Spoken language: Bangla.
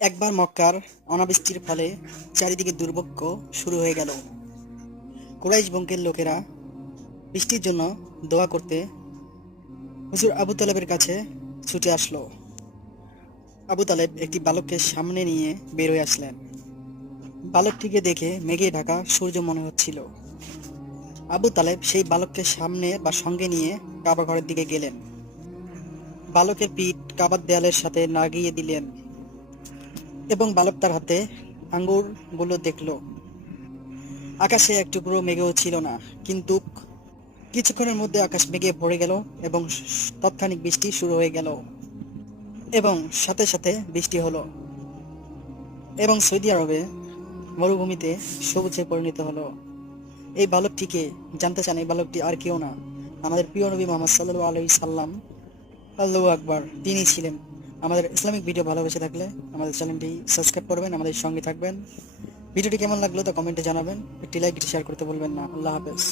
একবার মক্কার অনাবৃষ্টির ফলে চারিদিকে দুর্ভিক্ষ শুরু হয়ে গেল। কুরাইশ বংশের লোকেরা বৃষ্টির জন্য দোয়া করতে হুজুর আবু তালেবের কাছে ছুটে আসলো। আবু তালেব একটি বালককে সামনে নিয়ে বের হয়ে আসলেন। বালকটিকে দেখে মেঘে ঢাকা সূর্য মনে হচ্ছিল। আবু তালেব সেই বালককে সামনে বা সঙ্গে নিয়ে কাবা ঘরের দিকে গেলেন। বালকের পিঠ কাবার দেয়ালের সাথে লাগিয়ে দিলেন। এবং বালক তার হাতে আঙ্গুরগুলো দেখল। আকাশে এক টুকরো মেঘেও ছিল না, কিন্তু কিছুক্ষণের মধ্যে আকাশ মেঘে ভরে গেল এবং তৎক্ষণিক বৃষ্টি শুরু হয়ে গেল এবং সাথে সাথে বৃষ্টি হলো এবং সৌদি আরবে মরুভূমিতে সবুজে পরিণত হলো। এই বালকটিকে জানতে চান, এই বালকটি আর কেউ না। আমাদের প্রিয় নবী মোহাম্মদ সাল্লু আলাই সাল্লাম, আল্লাহু আকবর, তিনি ছিলেন। আমাদের ইসলামিক ভিডিও ভালোবেসে থাকলে আমাদের চ্যানেলটি সাবস্ক্রাইব করবেন, আমাদের সঙ্গে থাকবেন। ভিডিওটি কেমন লাগল তা কমেন্টে জানাবেন। একটি লাইক শেয়ার করতে বলবেন না। আল্লাহ হাফেজ।